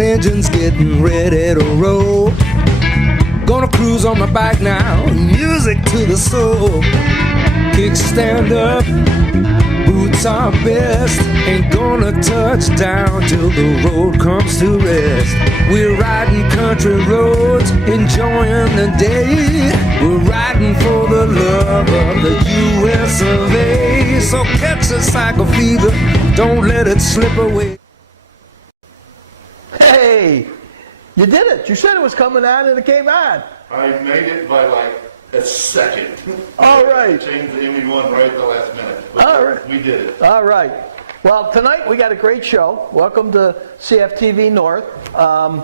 engine's getting ready to roll. Gonna cruise on my bike now, music to the soul. Kickstand up, boots are best. Ain't gonna touch down till the road comes to rest. We're riding country roads, enjoying the day. We're riding for the love of the US of A. So catch a cycle fever, don't let it slip away. Hey, you did it. You said it was coming on and it came on. I made it by like a second. All right. Changed the ME1 right at the last minute. But all right. We did it. All right. Well, tonight we got a great show. Welcome to CFTV North. I'm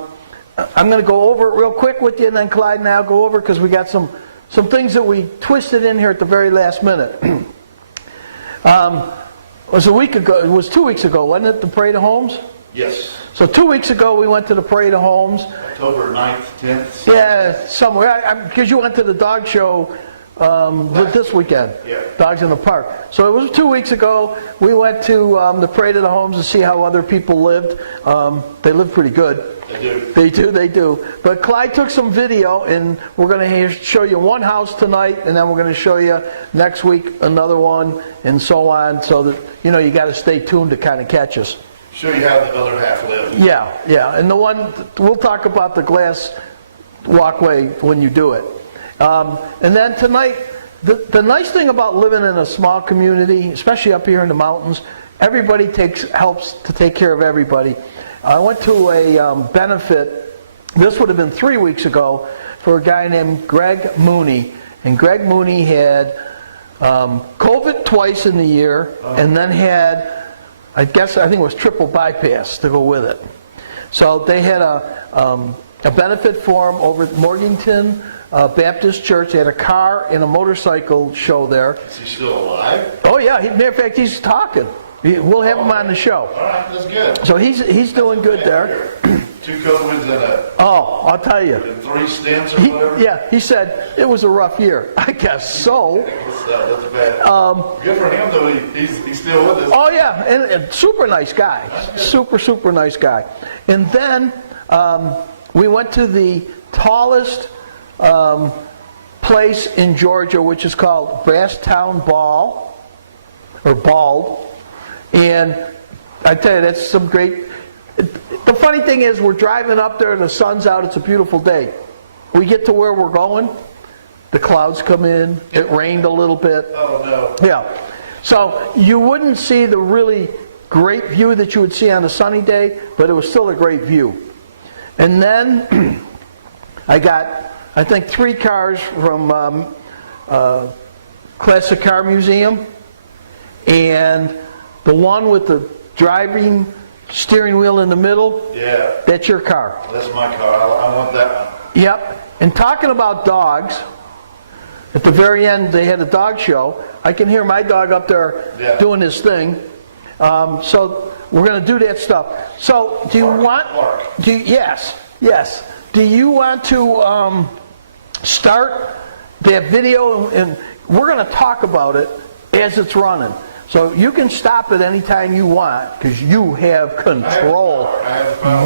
going to go over it real quick with you, and then Clyde and I'll go over because we got some things that we twisted in here at the very last minute. It was a week ago. It was 2 weeks ago, wasn't it? The Parade of Homes. Yes. So 2 weeks ago we went to the Parade of Homes. October 9th, 10th. Yeah, somewhere. Because you went to the dog show this weekend. Yeah. Dogs in the Park. So it was 2 weeks ago. We went to the Parade of the Homes to see how other people lived. They live pretty good. They do. They do. But Clyde took some video, and we're going to show you one house tonight, and then we're going to show you next week another one, and so on, so that, you know, you got to stay tuned to kind of catch us. Show you how the other half lives. Yeah. And the one, we'll talk about the glass walkway when you do it. And then tonight, the nice thing about living in a small community, especially up here in the mountains, everybody helps to take care of everybody. I went to a benefit, this would have been 3 weeks ago, for a guy named Greg Mooney. And Greg Mooney had COVID twice in the year, and then had, I think it was triple bypass to go with it. So they had a benefit for him over at Morganton Baptist Church. They had a car and a motorcycle show there. Is he still alive? Oh yeah, matter of fact, he's talking. We'll have him on the show. All right, that's good. So he's doing good there. 2 COVIDs and Oh, I'll tell you. 3 stents or whatever? Yeah, he said it was a rough year. I guess so. That's bad. Good for him, though. He's still with us. Oh yeah, and super nice guy. Super nice guy. And then we went to the tallest place in Georgia, which is called Brasstown Bald. And I tell you, that's some great. The funny thing is, we're driving up there, the sun's out, it's a beautiful day. We get to where we're going, the clouds come in, it rained a little bit. Oh no. Yeah. So you wouldn't see the really great view that you would see on a sunny day, but it was still a great view. And then I got, I think, 3 cars from Classic Car Museum, and the one with the driving steering wheel in the middle, Yeah. that's your car. That's my car. I want that one. Yep. And talking about dogs, at the very end they had a dog show. I can hear my dog up there doing his thing. So we're going to do that stuff. So do you want? Yes. Do you want to start that video, and we're going to talk about it as it's running. So you can stop it anytime you want because you have control.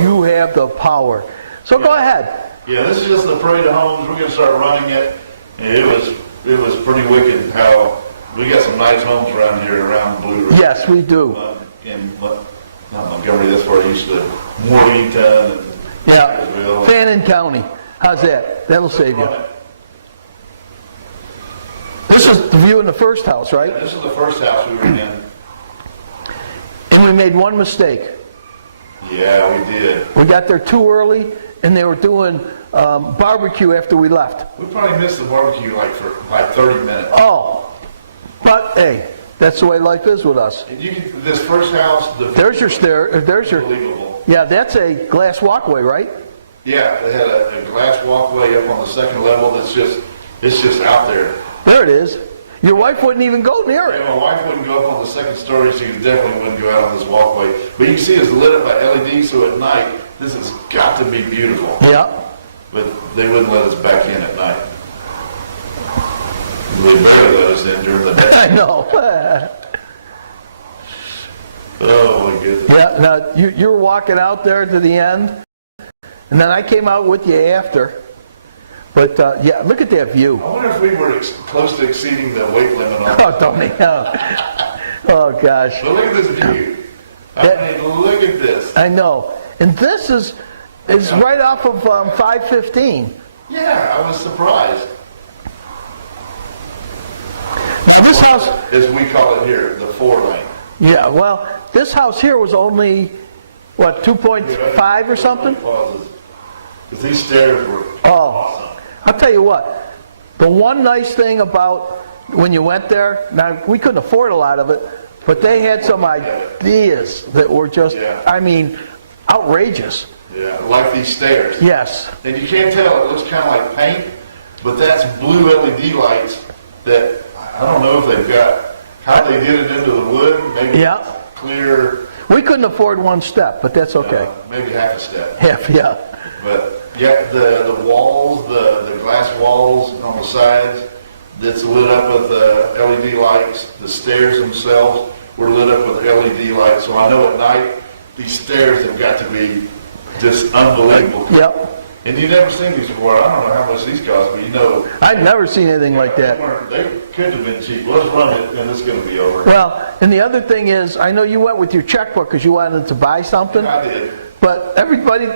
You have the power. So go ahead. Yeah, this is just the Parade of Homes. We're going to start running it. And it was pretty wicked how we got some nice homes around here, around Blue Ridge. Yes, we do. Not Montgomery, that's where I used to, Morganton. Yeah, Fannin County. How's that? That'll save you. This is the view in the first house, right? Yeah, this is the first house we were in. And we made one mistake. Yeah, we did. We got there too early, and they were doing barbecue after we left. We probably missed the barbecue for 30 minutes. Oh, but hey, that's the way life is with us. And this first house, there's your stair. There's your. Unbelievable. Yeah, that's a glass walkway, right? Yeah, they had a glass walkway up on the second level. It's just out there. There it is. Your wife wouldn't even go near it. Yeah, my wife wouldn't go up on the second story. She definitely wouldn't go out on this walkway. But you can see it's lit up by LED, so at night, this has got to be beautiful. Yeah. But they wouldn't let us back in at night. They barely let us in during the day. I know. Oh, my goodness. Yeah, now you were walking out there to the end. And then I came out with you after. But yeah, look at that view. I wonder if we were close to exceeding the weight limit on Oh, don't me. Oh gosh. But look at this view. I mean, look at this. I know. And this is right off of 515. Yeah, I was surprised. This house, as we call it here, the 4-lane. yeah, well, this house here was only, what, 2.5 or something? Because these stairs were awesome. I'll tell you what, the one nice thing about when you went there, now we couldn't afford a lot of it, but they had some ideas that were just, I mean, outrageous. Yeah, like these stairs. Yes. And you can't tell, it looks kind of like paint, but that's blue LED lights that, I don't know if they've got, how they get it into the wood, maybe clear. We couldn't afford one step, but that's okay. Maybe half a step. Half, yeah. But yeah, the walls, the glass walls on the sides, that's lit up with LED lights. The stairs themselves were lit up with LED lights. So I know at night, these stairs have got to be just unbelievable. Yep. And you've never seen these before. I don't know how much these cost, but you know. I've never seen anything like that. They could have been cheap. Let's run it and it's going to be over. Well, and the other thing is, I know you went with your checkbook because you wanted to buy something. I did. But everybody,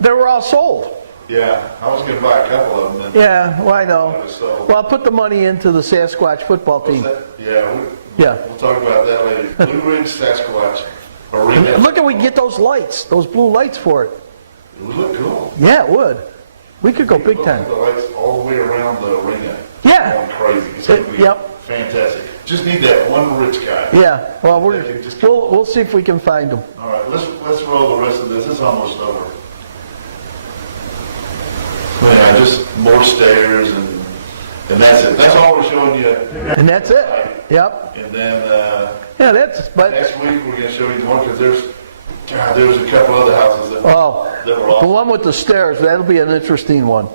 they were all sold. Yeah, I was going to buy a couple of them. Yeah, well, I know. Well, I'll put the money into the Sasquatch football team. Yeah, we'll talk about that later. Blue Ridge Sasquatch Arena. Look at we can get those lights, those blue lights for it. It would look cool. Yeah, it would. We could go big time. The lights all the way around the arena. Yeah. Going crazy. It's going to be fantastic. Just need that one rich guy. Yeah. Well, we'll see if we can find them. All right, let's roll the rest of this. It's almost over. Yeah, just more stairs and that's it. That's all we're showing you. And that's it. Yep. And then but next week we're going to show you more because there was a couple other houses that were awesome. The one with the stairs, that'll be an interesting one.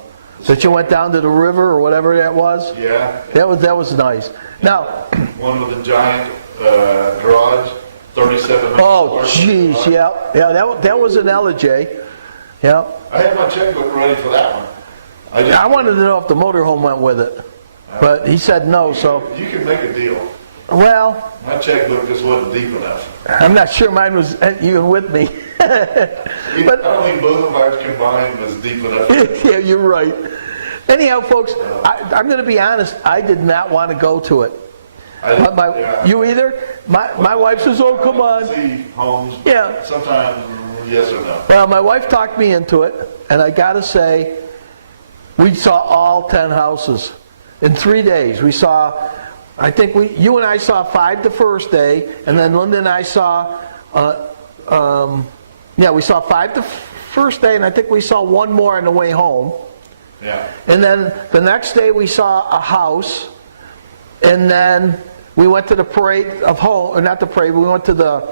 That you went down to the river or whatever that was. Yeah. That was nice. Now, one with a giant garage, 37. Oh, jeez, yeah. That was an LJ. Yeah. I had my checkbook ready for that one. I wanted to know if the motorhome went with it, but he said no. So you can make a deal. Well, my checkbook just wasn't deep enough. I'm not sure mine was even with me. But I don't think both of ours combined was deep enough. Yeah, you're right. Anyhow, folks, I'm going to be honest. I did not want to go to it. You either? My wife says, "Oh, come on." See homes. Yeah. Sometimes yes or no. Well, my wife talked me into it, and I got to say, we saw all 10 houses in 3 days. We saw. I think you and I saw 5 the first day, and then Linda and I saw, we saw 5 the first day, and I think we saw 1 more on the way home. Yeah. And then the next day we saw a house, and then we went to the parade of home, or not the parade, we went to the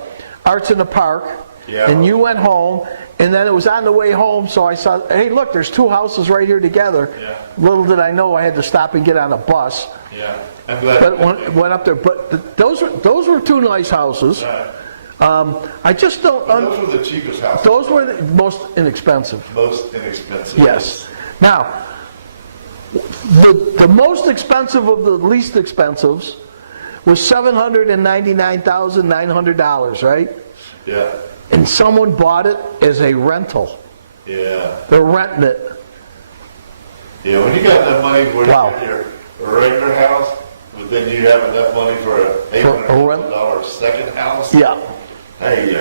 Arts in the Park, and you went home, and then it was on the way home, so I saw, hey, look, there's 2 houses right here together. Yeah. Little did I know I had to stop and get on a bus. Yeah. I'm glad. But went up there. But those were 2 nice houses. I just don't. Those were the cheapest houses. Those were the most inexpensive. Most inexpensive. Yes. Now, the most expensive of the least expensives was $799,900, right? Yeah. And someone bought it as a rental. Yeah. They're renting it. Yeah. When you got that money for your regular house. But then you have enough money for a $800,000 second house? Yeah. Hey,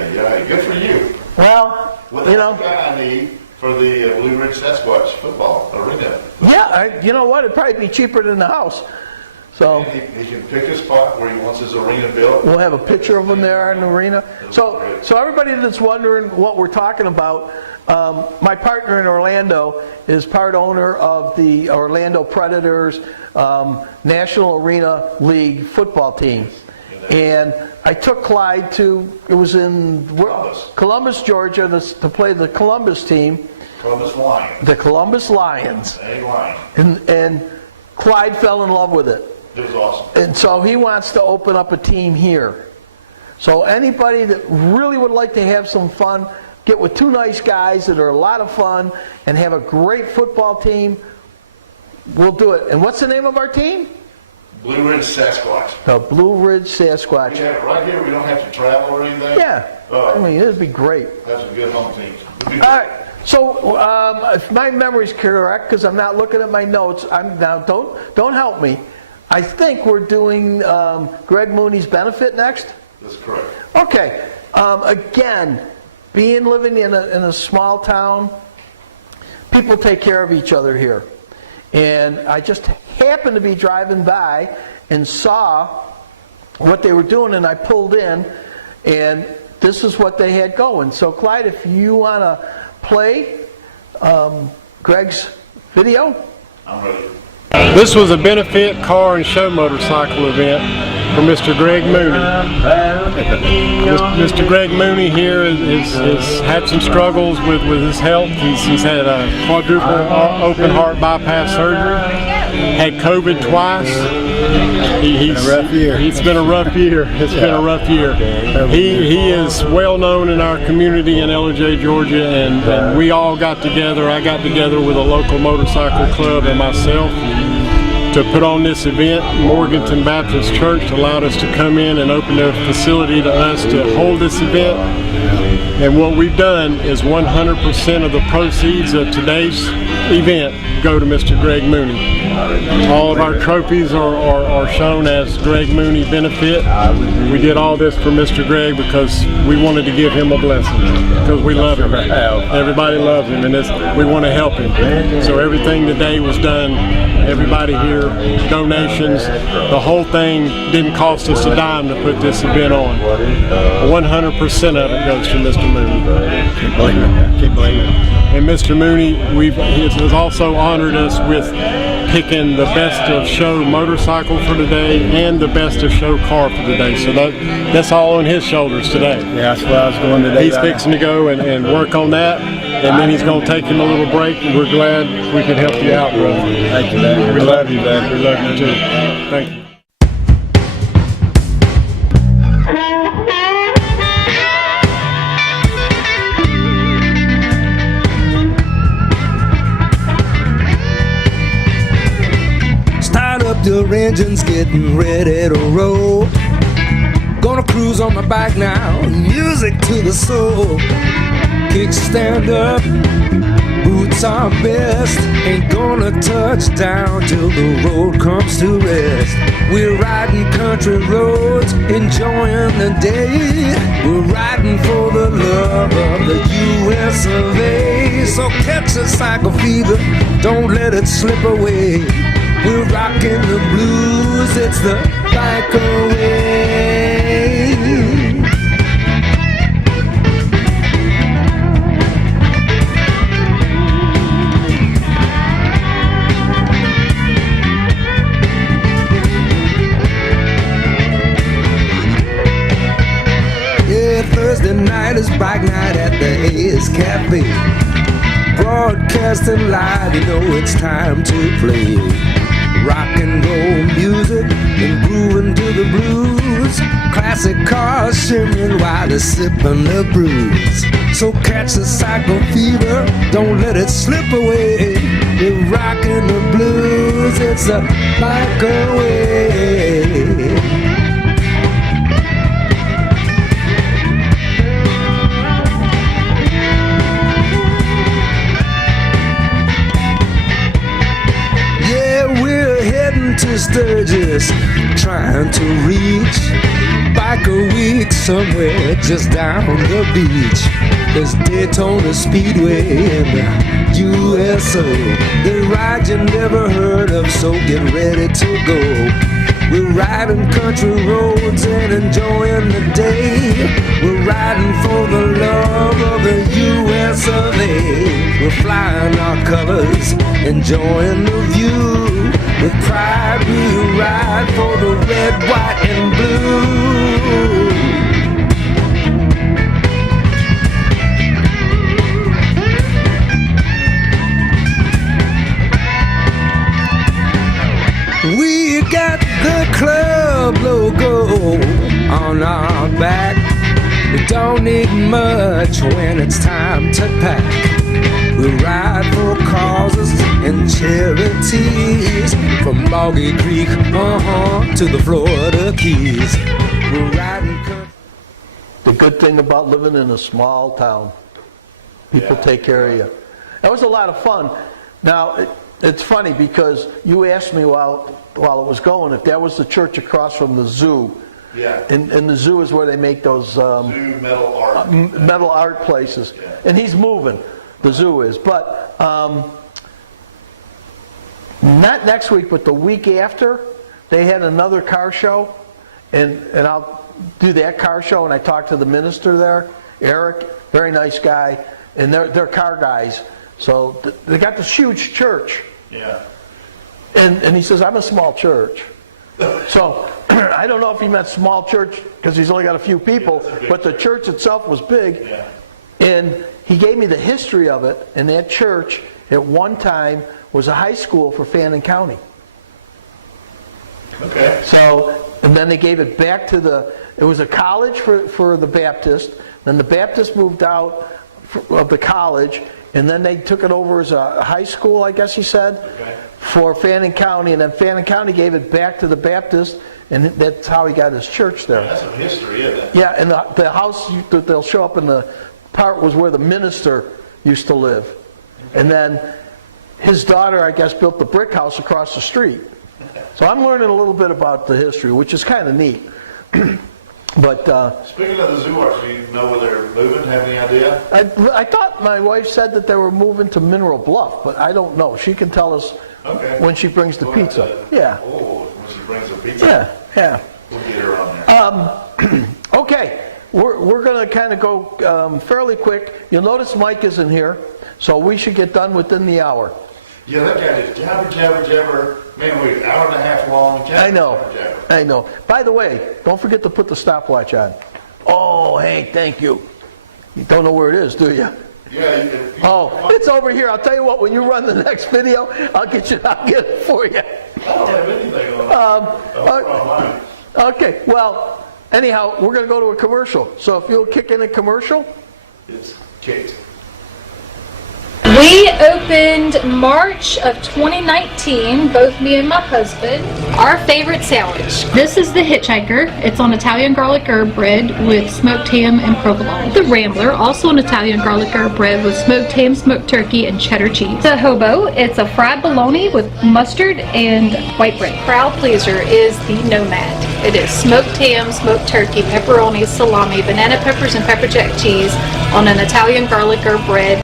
good for you. Well, that's the guy I need for the Blue Ridge Sasquatch football arena. Yeah, you know what? It'd probably be cheaper than the house. So he can pick a spot where he wants his arena built. We'll have a picture of him there in the arena. So everybody that's wondering what we're talking about, my partner in Orlando is part owner of the Orlando Predators National Arena League football team. And I took Clyde it was in Columbus, Georgia, to play the Columbus team. Columbus Lions. The Columbus Lions. And Clyde fell in love with it. It was awesome. And so he wants to open up a team here. So anybody that really would like to have some fun, get with two nice guys that are a lot of fun and have a great football team, we'll do it. And what's the name of our team? Blue Ridge Sasquatch. The Blue Ridge Sasquatch. We have it right here. We don't have to travel or anything. Yeah. I mean, it'd be great. That's a good home team. All right. So, if my memory's correct, because I'm not looking at my notes, don't help me. I think we're doing Greg Mooney's benefit next. That's correct. Okay. Again, living in a small town, people take care of each other here. And I just happened to be driving by and saw what they were doing, and I pulled in, and this is what they had going. So, Clyde, if you want to play Greg's video. I'm ready. This was a benefit car and show motorcycle event for Mr. Greg Mooney. Mr. Greg Mooney here has had some struggles with his health. He's had a quadruple open heart bypass surgery, had COVID twice. It's been a rough year. It's been a rough year. He is well known in our community in LJ, Georgia, and we all got together. I got together with a local motorcycle club and myself to put on this event. Morganton Baptist Church allowed us to come in and open their facility to us to hold this event. And what we've done is 100% of the proceeds of today's event go to Mr. Greg Mooney. All of our trophies are shown as Greg Mooney benefit. We did all this for Mr. Greg because we wanted to give him a blessing, because we love him. Everybody loves him, and we want to help him. So everything today was done, everybody here, donations, the whole thing didn't cost us a dime to put this event on. 100% of it goes to Mr. Mooney. Keep believing. And Mr. Mooney has also honored us with picking the best of show motorcycle for today and the best of show car for today. So that's all on his shoulders today. Yeah, that's where I was going today. He's fixing to go and work on that, and then he's going to take him a little break, and we're glad we could help you out, brother. Thank you, man. We love you, man. We love you too. Thank you. Your engine's getting ready to roll. Gonna cruise on my bike now, music to the soul. Kickstand up, boots are best. Ain't gonna touch down till the road comes to rest. We're riding country roads, enjoying the day. We're riding for the love of the US of A. So catch a cycle fever, don't let it slip away. We're rocking the blues, it's the bike away. Yeah, Thursday night is bike night at the A's Cafe. Broadcasting live, you know it's time to play. Rock and roll music and grooving to the blues. Classic cars shimmering while they're sipping the brews. So catch the cycle fever, don't let it slip away. We're rocking the blues, it's a bike away. To Sturgis, trying to reach Bike a Week somewhere just down the beach. There's Daytona Speedway in the USO, the ride you never heard of, so get ready to go. We're riding country roads and enjoying the day. We're riding for the love of the US of A. We're flying our colors, enjoying the view. With pride we ride for the red, white, and blue. We got the club logo on our back. We don't need much when it's time to pack. We ride for causes and charities, from Boggy Creek, to the Florida Keys. We're riding. The good thing about living in a small town, people take care of you. That was a lot of fun. Now, it's funny because you asked me while it was going if that was the church across from the zoo. Yeah. And the zoo is where they make those Zoo metal art. metal art places. Yeah. And he's moving, the zoo is. But not next week, but the week after, they had another car show. And I'll do that car show, and I talked to the minister there, Eric, very nice guy, and they're car guys. So they got this huge church. Yeah. And he says, I'm a small church. So I don't know if he meant small church because he's only got a few people, but the church itself was big. Yeah. And he gave me the history of it, and that church at one time was a high school for Fannin County. Okay. So, and then they gave it back to it was a college for the Baptist, then the Baptist moved out of the college, and then they took it over as a high school, I guess he said, for Fannin County, and then Fannin County gave it back to the Baptist, and that's how he got his church there. That's some history, isn't it? Yeah, and the house that they'll show up in the part was where the minister used to live. And then his daughter, I guess, built the brick house across the street. So I'm learning a little bit about the history, which is kind of neat. But Speaking of the zoo arts, do you know where they're moving? Have any idea? I thought my wife said that they were moving to Mineral Bluff, but I don't know. She can tell us when she brings the pizza. Yeah. Oh, when she brings the pizza. Yeah. We'll get her on there. Okay, we're going to kind of go fairly quick. You'll notice Mike isn't here, so we should get done within the hour. Yeah, that guy just jabber. Man, we're an hour and a half long. I know. By the way, don't forget to put the stopwatch on. Oh, Hank, thank you. You don't know where it is, do you? Yeah. Oh, it's over here. I'll tell you what, when you run the next video, I'll get it for you. I don't have anything on. Okay, well, anyhow, we're going to go to a commercial. So if you'll kick in a commercial. It's kicked. We opened March of 2019, both me and my husband, our favorite sandwich. This is the Hitchhiker. It's on Italian garlic herb bread with smoked ham and provolone. The Rambler, also an Italian garlic herb bread with smoked ham, smoked turkey, and cheddar cheese. The Hobo, it's a fried bologna with mustard and white bread. Crowd pleaser is the Nomad. It is smoked ham, smoked turkey, pepperoni, salami, banana peppers, and pepper jack cheese on an Italian garlic herb bread.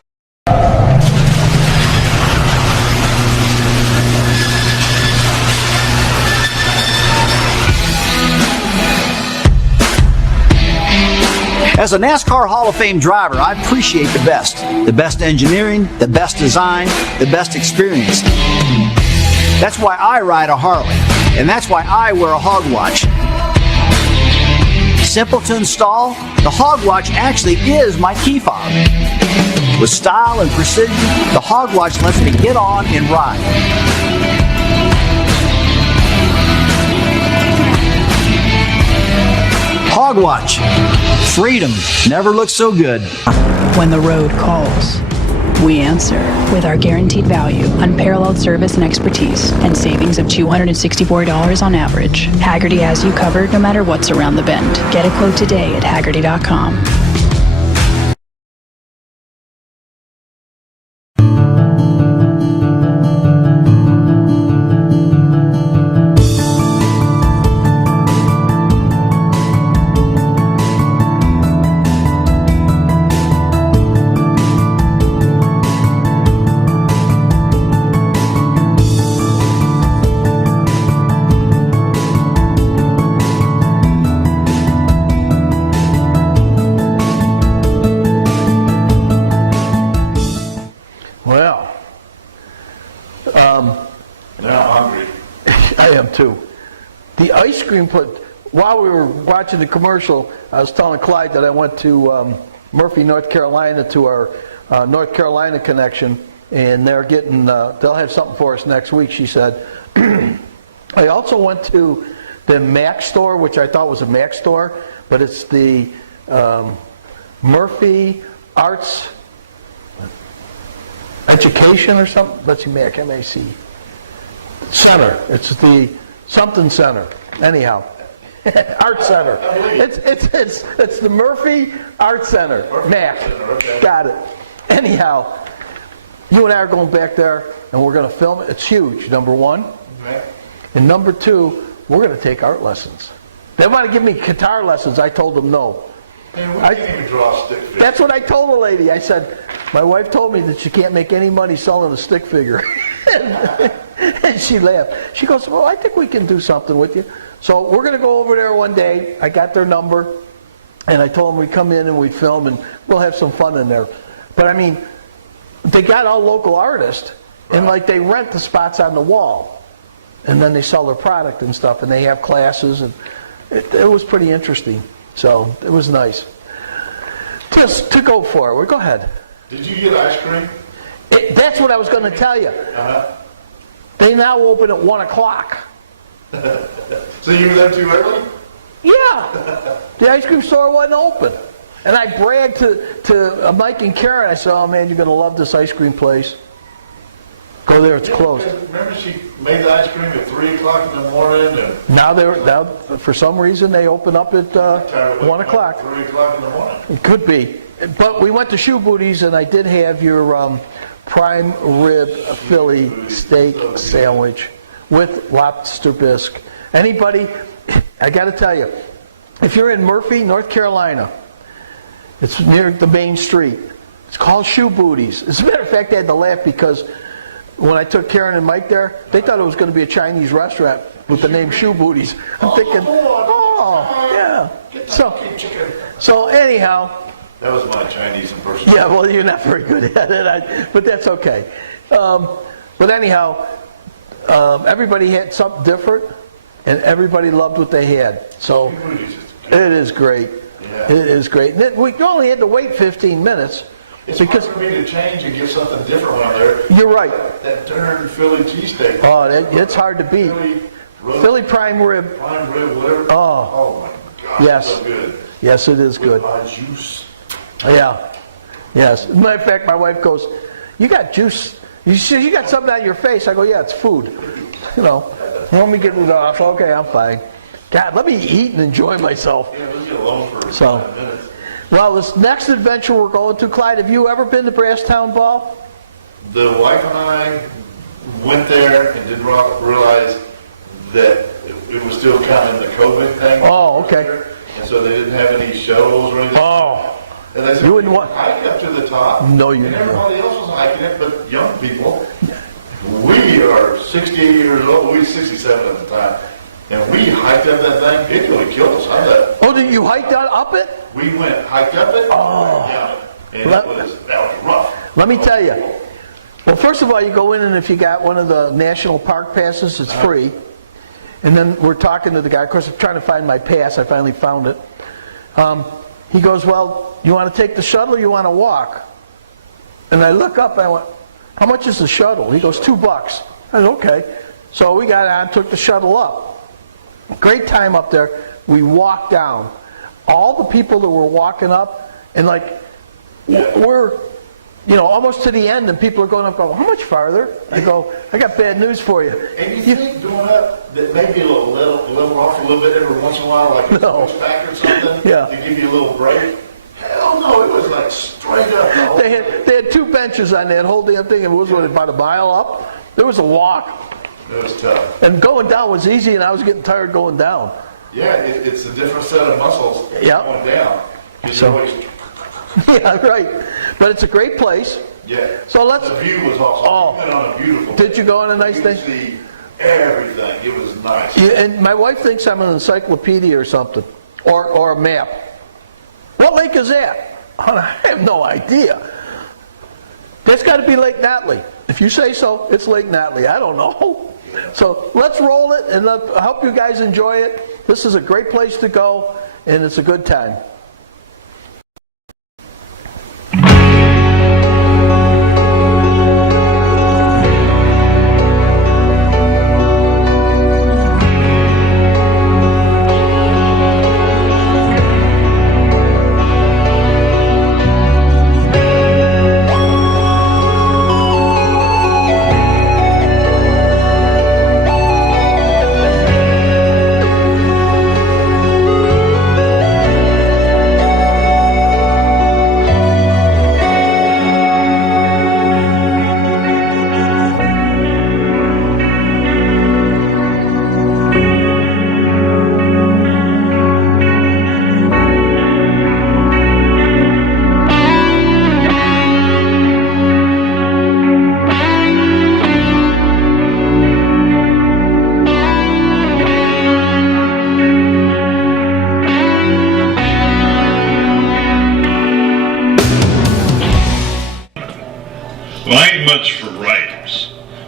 As a NASCAR Hall of Fame driver, I appreciate the best. The best engineering, the best design, the best experience. That's why I ride a Harley, and that's why I wear a hog watch. Simple to install, the hog watch actually is my key fob. With style and precision, the hog watch lets me get on and ride. Hog watch. Freedom never looks so good. When the road calls, we answer with our guaranteed value, unparalleled service and expertise, and savings of $264 on average. Hagerty has you covered no matter what's around the bend. Get a quote today at Hagerty.com. While we were watching the commercial, I was telling Clyde that I went to Murphy, North Carolina, to our North Carolina connection, and they're getting, they'll have something for us next week, she said. I also went to the Mac store, which I thought was a Mac store, but it's the Murphy Arts Education or something. Let's see, MAC, M-A-C. Center. It's the something center. Anyhow. Art Center. It's the Murphy Art Center. MAC. Got it. Anyhow, you and I are going back there and we're going to film it. It's huge, number one. And number two, we're going to take art lessons. They want to give me guitar lessons. I told them no. Man, we can't even draw a stick figure. That's what I told the lady. I said, my wife told me that she can't make any money selling a stick figure. And she laughed. She goes, well, I think we can do something with you. So we're going to go over there one day. I got their number. And I told them we'd come in and we'd film and we'll have some fun in there. But I mean, they got all local artists. And like they rent the spots on the wall. And then they sell their product and stuff. And they have classes. And it was pretty interesting. So it was nice. Just to go forward. Go ahead. Did you get ice cream? That's what I was going to tell you. They now open at 1 o'clock. So you were there too early? Yeah. The ice cream store wasn't open. And I bragged to Mike and Karen. I said, oh man, you're going to love this ice cream place. Go there, it's closed. Remember she made the ice cream at 3 o'clock in the morning? And Now, for some reason, they open up at 1 o'clock. 3 o'clock in the morning. It could be. But we went to Shoe Booties, and I did have your prime rib Philly steak sandwich with lobster bisque. Anybody, I got to tell you, if you're in Murphy, North Carolina, it's near the main street. It's called Shoe Booties. As a matter of fact, they had to laugh because when I took Karen and Mike there, they thought it was going to be a Chinese restaurant with the name Shoe Booties. I'm thinking, oh, yeah. So anyhow. That was my Chinese impersonation. Yeah, well, you're not very good at it, but that's okay. But anyhow, everybody had something different, and everybody loved what they had. So it is great. Yeah. It is great. And we only had to wait 15 minutes. It's hard for me to change and get something different when I'm there. You're right. That darn Philly cheesesteak. Oh, it's hard to beat. Philly prime rib. Prime rib, whatever. Oh My God. yes. So good. Yes, it is good. With juice. Yeah. Yes. As a matter of fact, my wife goes, you got juice. You got something on your face. I go, yeah, it's food. You know, let me get it off. Okay, I'm fine. God, let me eat and enjoy myself. Yeah, let's get alone for 5 minutes. Well, this next adventure we're going to, Clyde, have you ever been to Brasstown Ball? The wife and I went there and didn't realize that it was still kind of the COVID thing. Oh, okay. And so they didn't have any shows or anything. Oh. And they said, You wouldn't want... hike up to the top. No, you and didn't. everybody else was hiking it, but young people. We are 68 years old. We were 67 at the time. And we hiked up that thing. It really killed us. I thought, Oh, did you hike that up it? we went, hiked up it, Oh. down it. And that was rough. Let me tell you. Well, first of all, you go in and if you got one of the national park passes, it's free. And then we're talking to the guy. Of course, I'm trying to find my pass. I finally found it. He goes, well, you want to take the shuttle or you want to walk? And I look up and I went, how much is the shuttle? He goes, $2. I said, okay. So we got on, took the shuttle up. Great time up there. We walked down. All the people that were walking up, and like, we're, you know, almost to the end, and people are going up, going, how much farther? I go, I got bad news for you. And you think going up that maybe a little off a little bit every once in a while, like a pushback or something, Yeah. to give you a little break? Hell no, it was like straight up. They had 2 benches on that whole damn thing, and it was what, about a mile up? There was a walk. It was tough. And going down was easy, and I was getting tired going down. Yeah, it's a different set of muscles Yep. going down. So- Yeah, right. But it's a great place. Yeah. So let's... The view was awesome. Oh. We went on a beautiful. Did you go on a nice You could thing? see everything. It was nice. Yeah, and my wife thinks I'm an encyclopedia or something, or a map. What lake is that? I have no idea. That's got to be Lake Notley. If you say so, it's Lake Notley. I don't know. So let's roll it, and I hope you guys enjoy it. This is a great place to go, and it's a good time.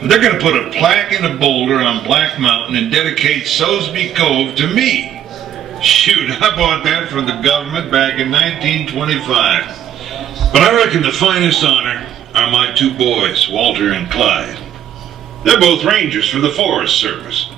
They're going to put a plaque in a boulder on Black Mountain and dedicate Soseby Cove to me. Shoot, I bought that from the government back in 1925. But I reckon the finest honor are my two boys, Walter and Clyde. They're both rangers for the Forest Service.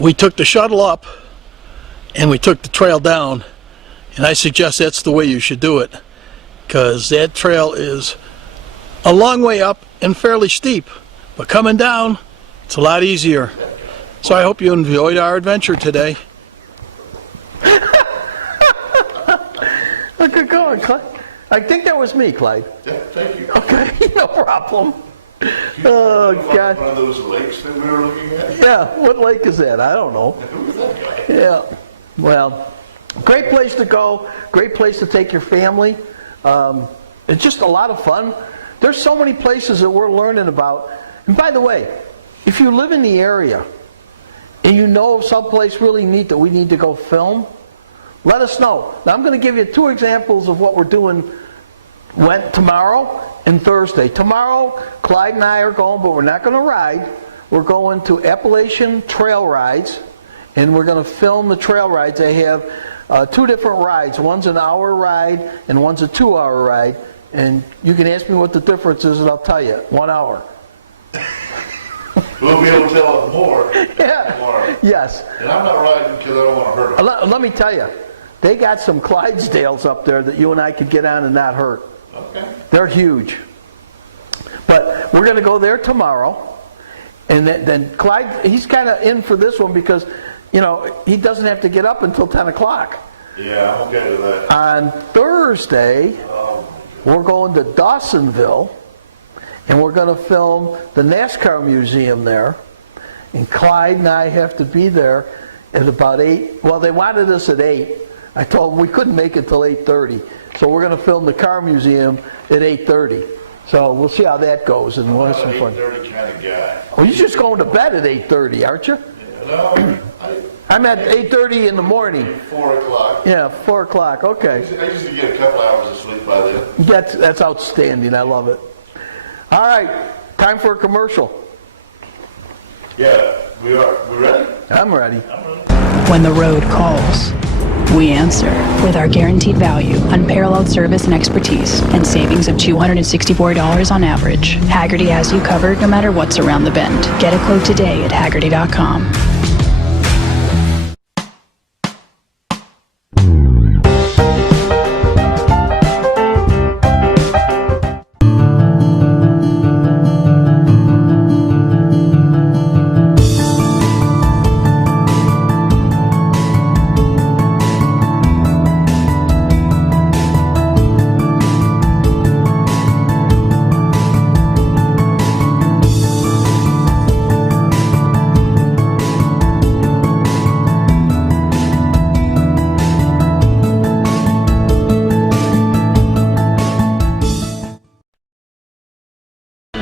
We took the shuttle up and we took the trail down, and I suggest that's the way you should do it, because that trail is a long way up and fairly steep, but coming down it's a lot easier. So I hope you enjoyed our adventure today. Look at going, Clyde. I think that was me, Clyde. Yeah, thank you. Okay, no problem. Oh, God. One of those lakes that we were looking at? Yeah, what lake is that? I don't know. Who was that guy? Yeah, well, great place to go, great place to take your family. It's just a lot of fun. There's so many places that we're learning about. And by the way, if you live in the area and you know of someplace really neat that we need to go film, let us know. Now I'm going to give you 2 examples of what we're doing tomorrow and Thursday. Tomorrow, Clyde and I are going, but we're not going to ride. We're going to Appalachian Trail Rides, and we're going to film the trail rides. They have 2 different rides. One's an hour ride, and one's a 2-hour ride. And you can ask me what the difference is, and I'll tell you. 1 hour. We'll be able to tell us more. Yeah. Tomorrow. Yes. And I'm not riding because I don't want to hurt them. Let me tell you, they got some Clydesdales up there that you and I could get on and not hurt. Okay. They're huge. But we're going to go there tomorrow. And then Clyde, he's kind of in for this one because, you know, he doesn't have to get up until 10 o'clock. Yeah, I'm okay with that. On Thursday, we're going to Dawsonville, and we're going to film the NASCAR museum there. And Clyde and I have to be there at about 8. Well, they wanted us at 8. I told them we couldn't make it till 8:30. So we're going to film the car museum at 8:30. So we'll see how that goes, and we'll have some fun. 8:30 kind of guy. Well, you're just going to bed at 8:30, aren't you? No, I'm at 8:30 in the morning. 4 o'clock. Yeah, 4 o'clock. Okay. I usually get a couple hours of sleep by then. That's outstanding. I love it. All right, time for a commercial. Yeah, we are. We ready? I'm ready. When the road calls, we answer with our guaranteed value, unparalleled service and expertise, and savings of $264 on average. Haggerty has you covered no matter what's around the bend. Get a quote today at Haggerty.com.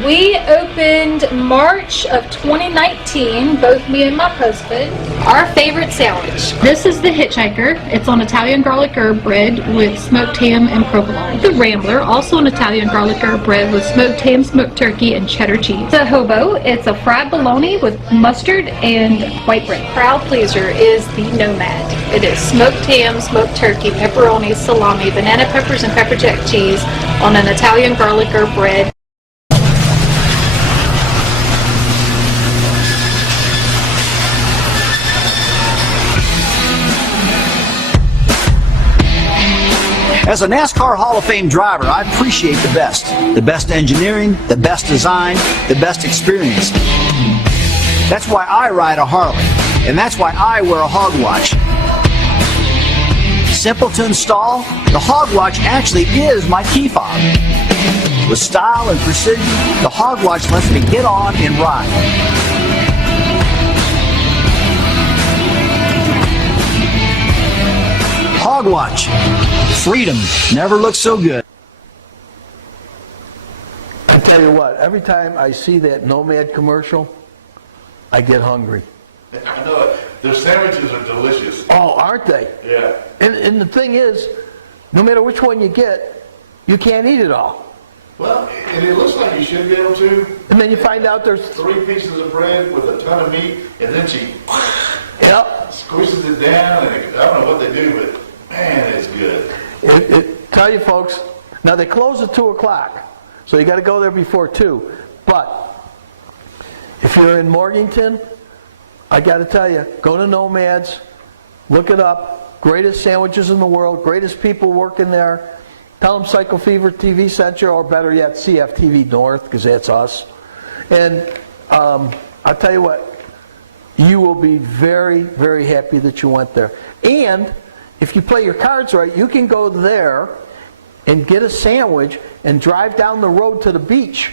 We opened March of 2019, both me and my husband, our favorite sandwich. This is the Hitchhiker. It's on Italian garlic herb bread with smoked ham and provolone. The Rambler, also an Italian garlic herb bread with smoked ham, smoked turkey, and cheddar cheese. The Hobo, it's a fried bologna with mustard and white bread. Crowd pleaser is the Nomad. It is smoked ham, smoked turkey, pepperoni, salami, banana peppers, and pepper jack cheese on an Italian garlic herb bread. As a NASCAR Hall of Fame driver, I appreciate the best. The best engineering, the best design, the best experience. That's why I ride a Harley, and that's why I wear a hog watch. Simple to install, the hog watch actually is my key fob. With style and precision, the hog watch lets me get on and ride. Hog watch. Freedom never looks so good. I tell you what, every time I see that Nomad commercial, I get hungry. I know it. Their sandwiches are delicious. Oh, aren't they? Yeah. And the thing is, no matter which one you get, you can't eat it all. Well, and it looks like you should be able to. And then you find out there's 3 pieces of bread with a ton of meat, and then she squishes it down, and I don't know what they do, but man, it's good. Tell you folks, now they close at 2 o'clock, so you got to go there before 2. But if you're in Morganton, I got to tell you, go to Nomads, look it up. Greatest sandwiches in the world, greatest people working there. Tell them Psycho Fever TV sent you, or better yet, CFTV North, because that's us. And I'll tell you what, you will be very, very happy that you went there. And if you play your cards right, you can go there and get a sandwich and drive down the road to the beach.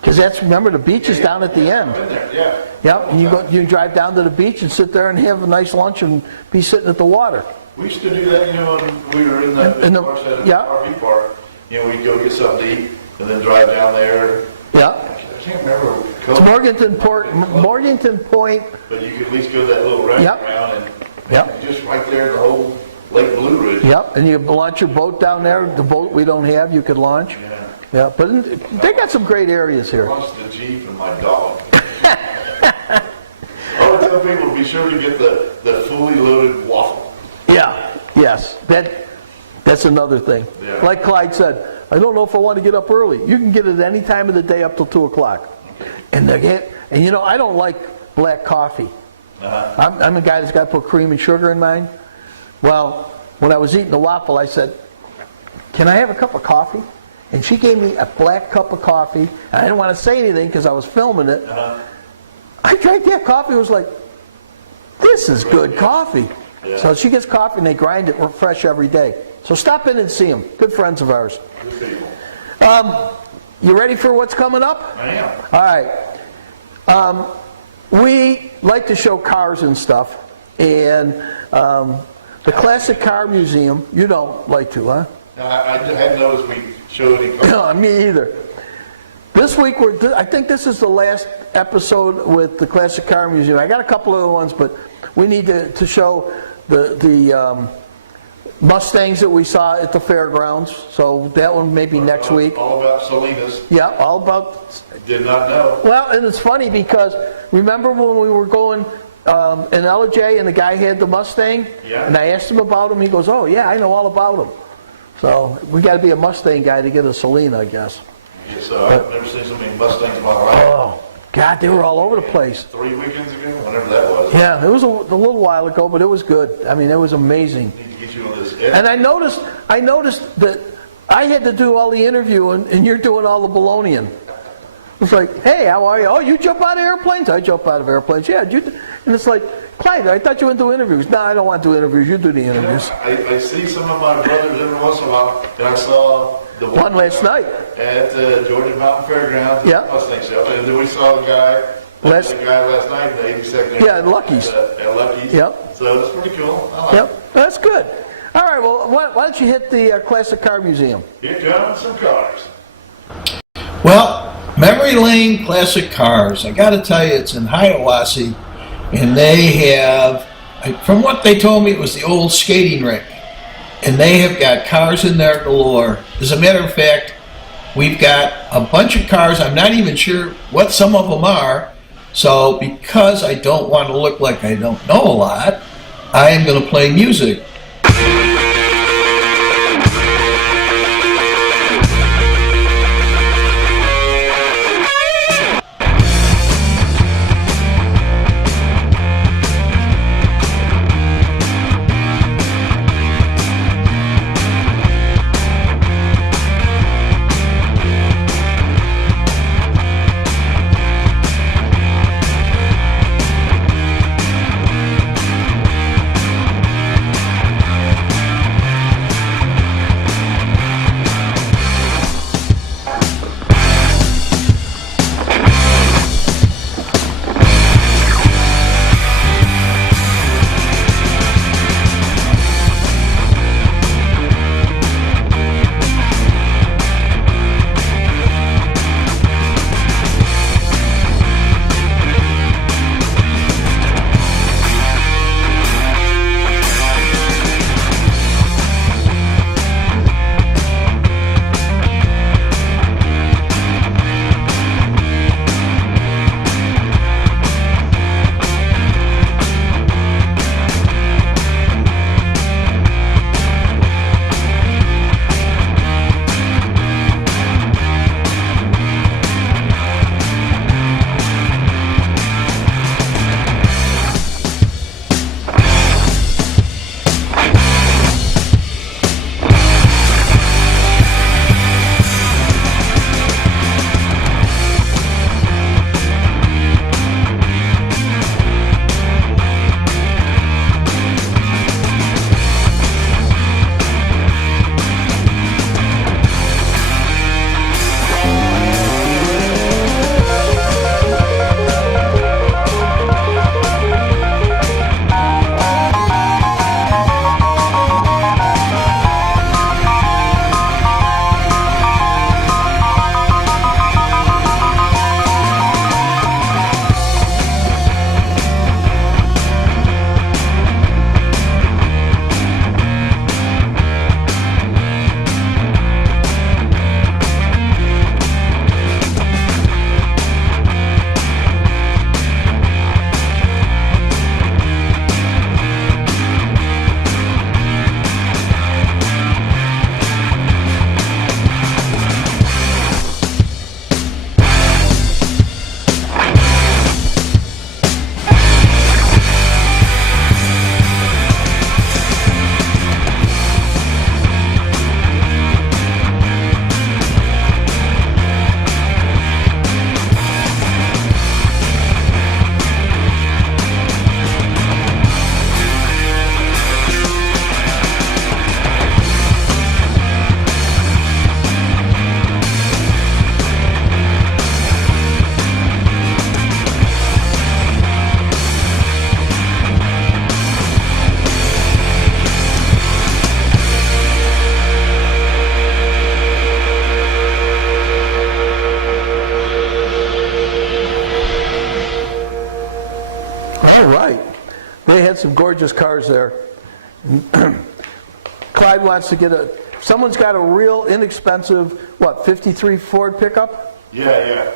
Because remember, the beach is down at the end. Yeah. Yep, and you drive down to the beach and sit there and have a nice lunch and be sitting at the water. We used to do that, when we were in that RV park. We'd go get something to eat and then drive down there. Yeah. I can't remember. It's Morganton Point. But you could at least go to that little restaurant and just right there in the whole Lake Blue Ridge. Yep, and you can launch your boat down there. The boat we don't have, you could launch. Yeah, but they got some great areas here. I launched the Jeep and my dog. I would tell people to be sure to get the fully loaded waffle. Yes, that's another thing. Yeah. Like Clyde said, I don't know if I want to get up early. You can get it any time of the day up till 2 o'clock. And I don't like black coffee. I'm a guy that's got to put cream and sugar in mine. Well, when I was eating the waffle, I said, can I have a cup of coffee? And she gave me a black cup of coffee. And I didn't want to say anything because I was filming it. I drank that coffee and was like, this is good coffee. Yeah. So she gets coffee and they grind it fresh every day. So stop in and see them. Good friends of ours. Good people. You ready for what's coming up? I am. All right. We like to show cars and stuff. And the Classic Car Museum, you don't like to, huh? I hadn't noticed we showed any cars. No, me either. This week, I think this is the last episode with the Classic Car Museum. I got a couple other ones, but we need to show the Mustangs that we saw at the fairgrounds. So that one maybe next week. All about Salinas. Yeah, all about. Did not know. Well, and it's funny because remember when we were going in LJ and the guy had the Mustang? Yeah. And I asked him about him. He goes, "Oh yeah, I know all about him." So we got to be a Mustang guy to get a Salina, I guess. Yes, I've never seen so many Mustangs in my life. Oh, God, they were all over the place. 3 weekends ago, whenever that was. Yeah, it was a little while ago, but it was good. I mean, it was amazing. Need to get you on this. And I noticed that I had to do all the interviewing, and you're doing all the baloneying. It's like, hey, how are you? Oh, you jump out of airplanes? I jump out of airplanes. Yeah, and it's like, Clyde, I thought you went to do interviews. No, I don't want to do interviews. You do the interviews. I see some of my brothers every once in a while, and I saw the One last night. at the Georgia Mountain Fairgrounds. Yeah. Mustang show. And then we saw the guy last night in the 82nd. Yeah, at Lucky's. At Lucky's. Yep. So that's pretty cool. I like Yep, that's good. All right, well, why don't you hit the Classic Car Museum? it. Here comes some cars. Well, Memory Lane Classic Cars, I got to tell you, it's in Hiawassee, and they have, from what they told me, it was the old skating rink, and they have got cars in there galore. As a matter of fact, we've got a bunch of cars. I'm not even sure what some of them are, so because I don't want to look like I don't know a lot, I am going to play music. right. They had some gorgeous cars there. Clyde wants to get someone's got a real inexpensive, 53 Ford pickup? Yeah.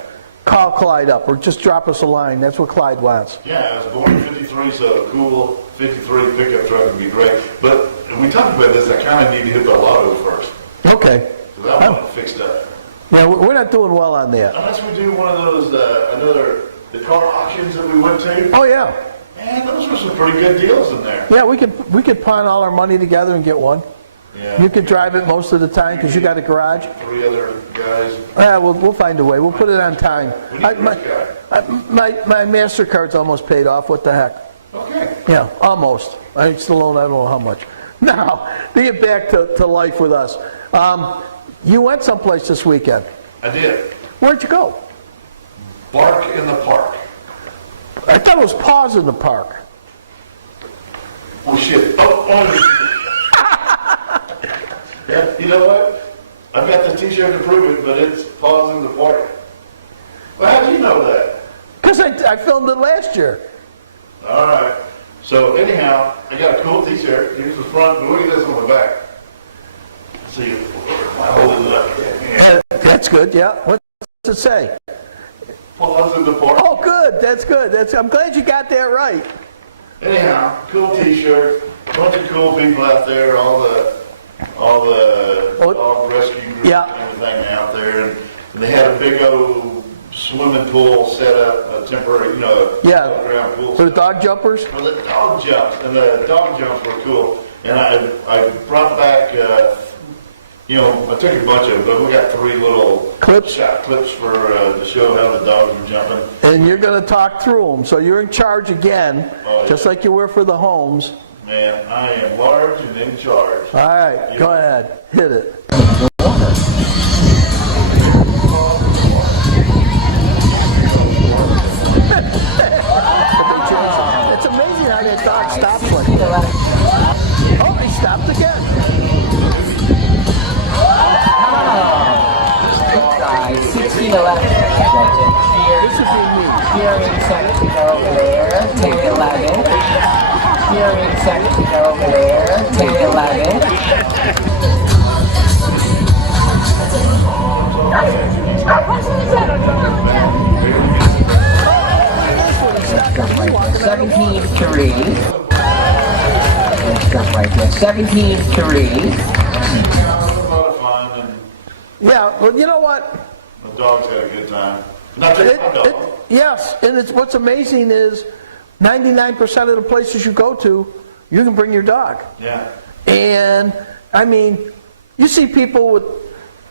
Call Clyde up or just drop us a line. That's what Clyde wants. Yeah, I was born in 53, so a cool 53 pickup truck would be great. But when we talk about this, I kind of need to hit the lotto first. Okay. Because I want it fixed up. Yeah, we're not doing well on that. Unless we do one of those, the car auctions that we went to. Oh, yeah. Man, those were some pretty good deals in there. Yeah, we could pawn all our money together and get one. Yeah. You could drive it most of the time because you got a garage. 3 other guys. Yeah, we'll find a way. We'll put it on time. My MasterCard's almost paid off. What the heck? Okay. Yeah, almost. I still own, I don't know how much. Now, to get back to life with us. You went someplace this weekend. I did. Where'd you go? Bark in the Park. I thought it was Paws in the Park. Oh, shit. Oh. Yeah, you know what? I've got the t-shirt to prove it, but it's Paws in the Park. Well, how do you know that? Because I filmed it last year. All right. So anyhow, I got a cool t-shirt. Here's the front, but look at this on the back. See, I'll hold it up. Yeah. That's good, yeah. What's it say? Paws in the Park. Oh, good. That's good. I'm glad you got that right. Anyhow, cool t-shirt. Bunch of cool people out there. All the dog rescue groups and everything out there. And they had a big old swimming pool set up, a temporary, ground pool. For the dog jumpers? For the dog jumps. And the dog jumps were cool. And I brought back, I took a bunch of them, but we got 3 little shot clips for to show how the dogs were jumping. And you're going to talk through them. So you're in charge again, just like you were for the homes. Man, I am large and in charge. All right, go ahead. Hit it. It's amazing how that dog stops like that. Oh, he stopped again. 1611. This would be me. Hearing section over there. 1011. Hearing section over there. 1011. Seventeen three. Right there. 17-3. Yeah, well, you know what? The dogs had a good time. Not just my dog. Yes, and what's amazing is 99% of the places you go to, you can bring your dog. Yeah. And, I mean, you see people with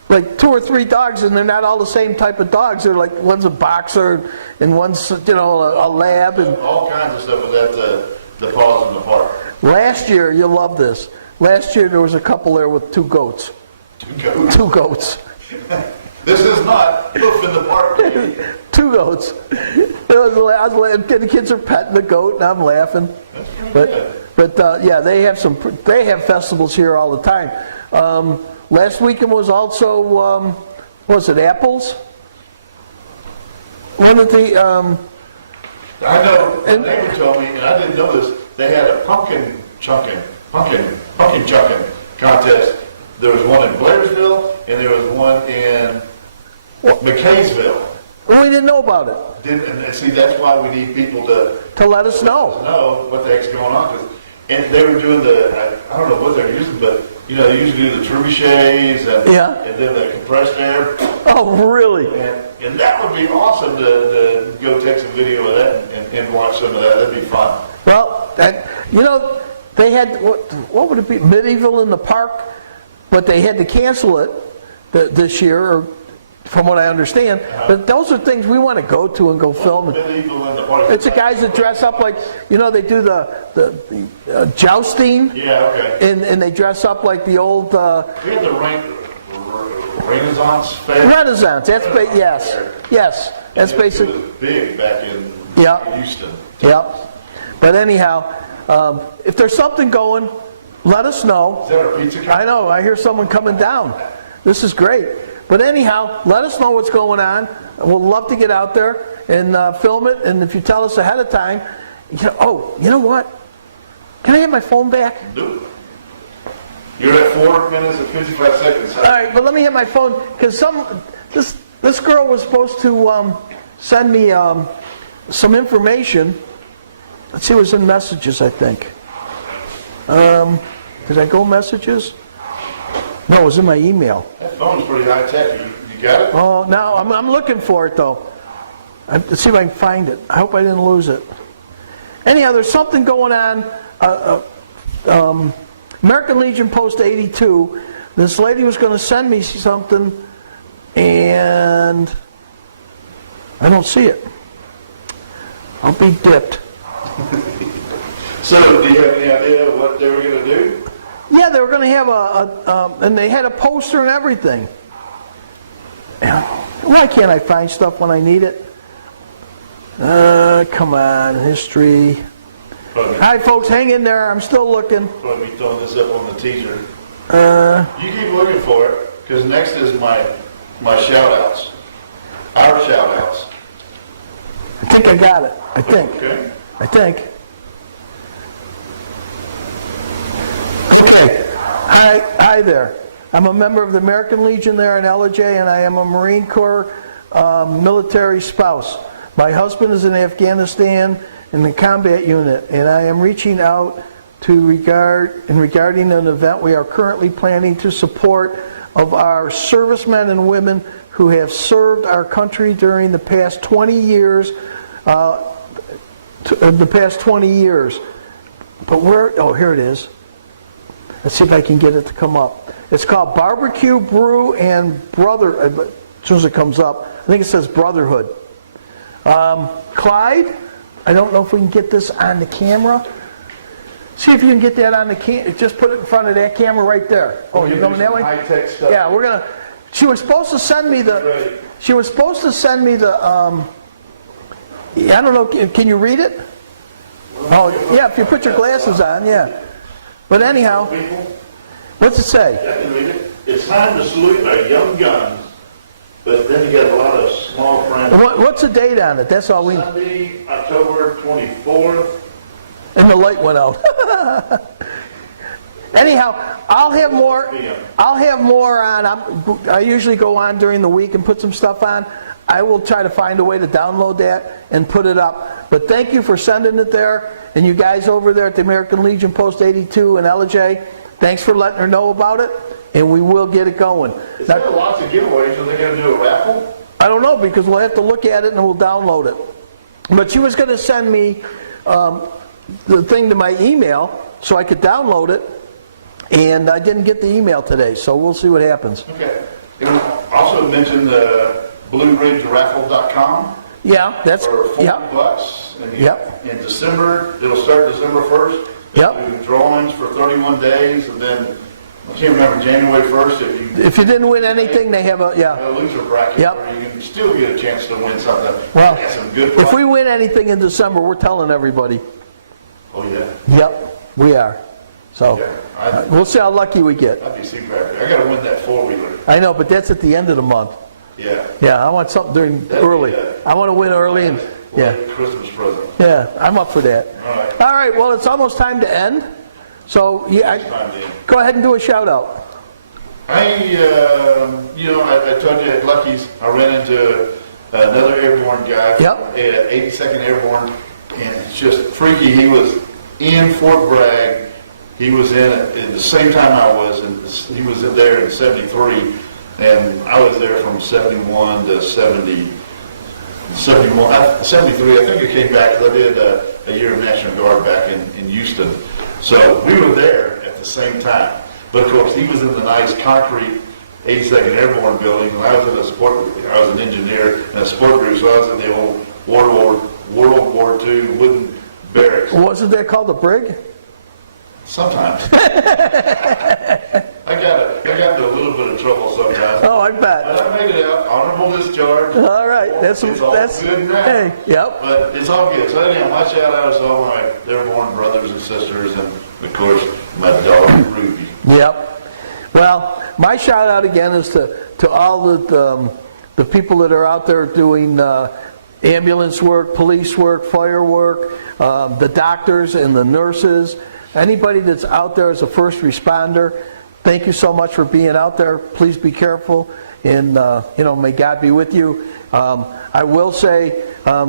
like 2 or 3 dogs, and they're not all the same type of dogs. They're like, one's a boxer, and one's, a lab. And all kinds of stuff with that, the Paws in the Park. Last year, you'll love this. Last year, there was a couple there with 2 goats. 2 goats? 2 goats. This is not Hoof in the Park. 2 goats. The kids are petting the goat, and I'm laughing. But they have festivals here all the time. Last weekend was also was it apples? One of the I know. The neighbor told me, and I didn't know this. They had a pumpkin chucking contest. There was one in Blairsville, and there was one in McKaysville. Well, we didn't know about it. And see, that's why we need people to let us know. Know what the heck's going on. And they were doing I don't know what they're using, but they usually do the trebuchets and then the compressed air. Oh, really? And that would be awesome to go take some video of that and watch some of that. That'd be fun. Well, they had what would it be? Medieval in the Park, but they had to cancel it this year, or from what I understand. But those are things we want to go to and go film. Medieval in the Park. It's the guys that dress up like they do the jousting. Yeah, okay. And they dress up like the old. We had the Renaissance fair. Renaissance. That's yes. That's basically. It was big back in Houston. Yep. But anyhow, if there's something going, let us know. Is that a pizza company? I know. I hear someone coming down. This is great. But anyhow, let us know what's going on. We'll love to get out there and film it. And if you tell us ahead of time, you know what? Can I have my phone back? Do it. You're at 4 minutes and 55 seconds. All right, but let me hit my phone, because this girl was supposed to send me some information. Let's see what's in messages, I think. Did I go messages? No, it was in my email. That phone's pretty high tech. You got it? Oh, now I'm looking for it, though. Let's see if I can find it. I hope I didn't lose it. Anyhow, there's something going on. American Legion Post 82. This lady was going to send me something, and I don't see it. I'll be dipped. So, do you have any idea what they were going to do? Yeah, they were going to have and they had a poster and everything. Why can't I find stuff when I need it? Come on, history. Hi, folks, hang in there. I'm still looking. Probably throwing this up on the teaser. You keep looking for it, because next is my shout-outs. Our shout-outs. I think I got it. I think. Okay. I think. Okay. Hi there. I'm a member of the American Legion there in LJ, and I am a Marine Corps military spouse. My husband is in Afghanistan in the combat unit, and I am reaching out regarding an event we are currently planning to support of our servicemen and women who have served our country during the past 20 years. But where? Oh, here it is. Let's see if I can get it to come up. It's called Barbecue, Brew, and Brother. As soon as it comes up, I think it says Brotherhood. Clyde, I don't know if we can get this on the camera. See if you can get that on the camera. Just put it in front of that camwer right there. Oh, you're going that way? High-tech stuff. Yeah, we're gonna. She was supposed to send me the. She was supposed to send me the. I don't know. Can you read it? Oh, yeah. If you put your glasses on, yeah. But anyhow, what's it say? I can read it. It's time to salute our young guns, but then you got a lot of small friends. What's the date on it? That's all we. Sunday, October 24th. And the light went out. Anyhow, I'll have more. I'll have more on. I usually go on during the week and put some stuff on. I will try to find a way to download that and put it up. But thank you for sending it there. And you guys over there at the American Legion Post 82 in LJ, thanks for letting her know about it. And we will get it going. Is there lots of giveaways? Are they going to do a raffle? I don't know, because we'll have to look at it and we'll download it. But she was going to send me the thing to my email so I could download it. And I didn't get the email today, so we'll see what happens. Okay. It was also mentioned BlueRidgeRaffle.com. Yeah, that's for $40. And in December, it'll start December 1st. Yep. Do drawings for 31 days, and then I can't remember January 1st. If you didn't win anything, they have a loser bracket. Yep. Where you can still get a chance to win something. Well, some good if we win anything in December, we're telling everybody. Oh yeah. Yep, we are. So we'll see how lucky we get. I'd be super happy. I got to win that 4-wheeler. I know, but that's at the end of the month. Yeah. Yeah, I want something early. I want to win early and Christmas present. Yeah, I'm up for that. All right. All right. Well, it's almost time to end. So go ahead and do a shout out. I told you at Lucky's, I ran into another airborne guy. Yep. 82nd Airborne, and it's just freaky. He was in Fort Bragg. He was in it at the same time I was, and he was in there in '73, and I was there from '71 to '73. I think I came back because I did a year of National Guard back in Houston. So we were there at the same time. But of course, he was in the nice concrete 82nd Airborne building, and I was in a support group. I was an engineer in a support group, so I was in the old World War II wooden barracks. Wasn't that called a brig? Sometimes. I got into a little bit of trouble sometimes. Oh, I bet. But I made it out. Honorable discharge. All right. That's good now. Hey, yep. But it's all good. So anyhow, my shout out is all my airborne brothers and sisters, and of course my dog Ruby. Yep. Well, my shout out again is to all the people that are out there doing ambulance work, police work, fire work, the doctors and the nurses, anybody that's out there as a first responder. Thank you so much for being out there. Please be careful, and may God be with you. I will say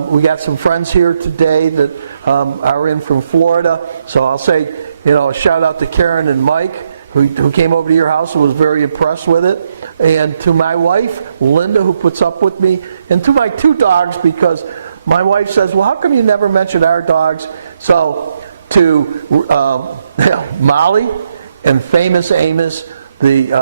we got some friends here today that are in from Florida, so I'll say a shout out to Karen and Mike who came over to your house and was very impressed with it, and to my wife Linda, who puts up with me, and to my 2 dogs, because my wife says, well, how come you never mention our dogs? So to Molly and Famous Amos, the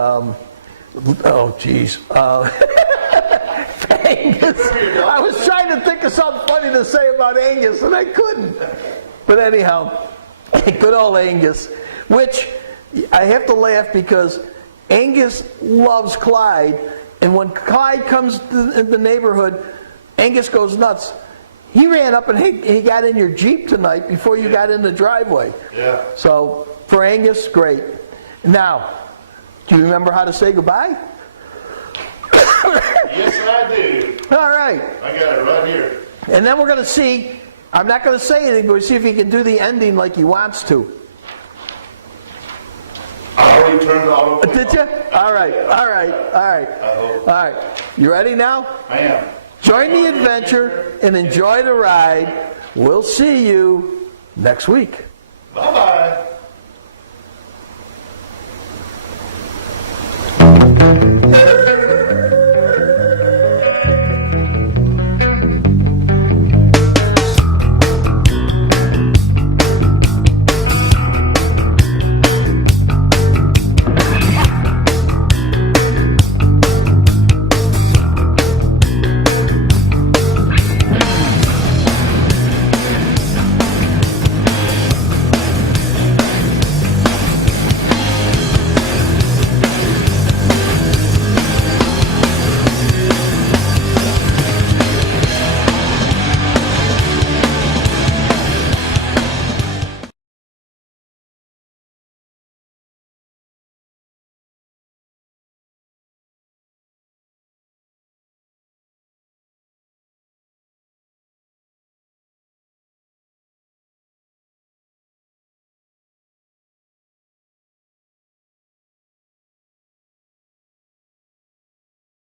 Angus. I was trying to think of something funny to say about Angus, and I couldn't. But anyhow, good old Angus, which I have to laugh because Angus loves Clyde, and when Clyde comes to the neighborhood, Angus goes nuts. He ran up and he got in your Jeep tonight before you got in the driveway. Yeah. So for Angus, great. Now, do you remember how to say goodbye? Yes, I do. All right. I got it right here. And then we're going to see, I'm not going to say anything, but we'll see if he can do the ending like he wants to. I already turned it all over. Did you? All right. I hope. All right. You ready now? I am. Join the adventure and enjoy the ride. We'll see you next week.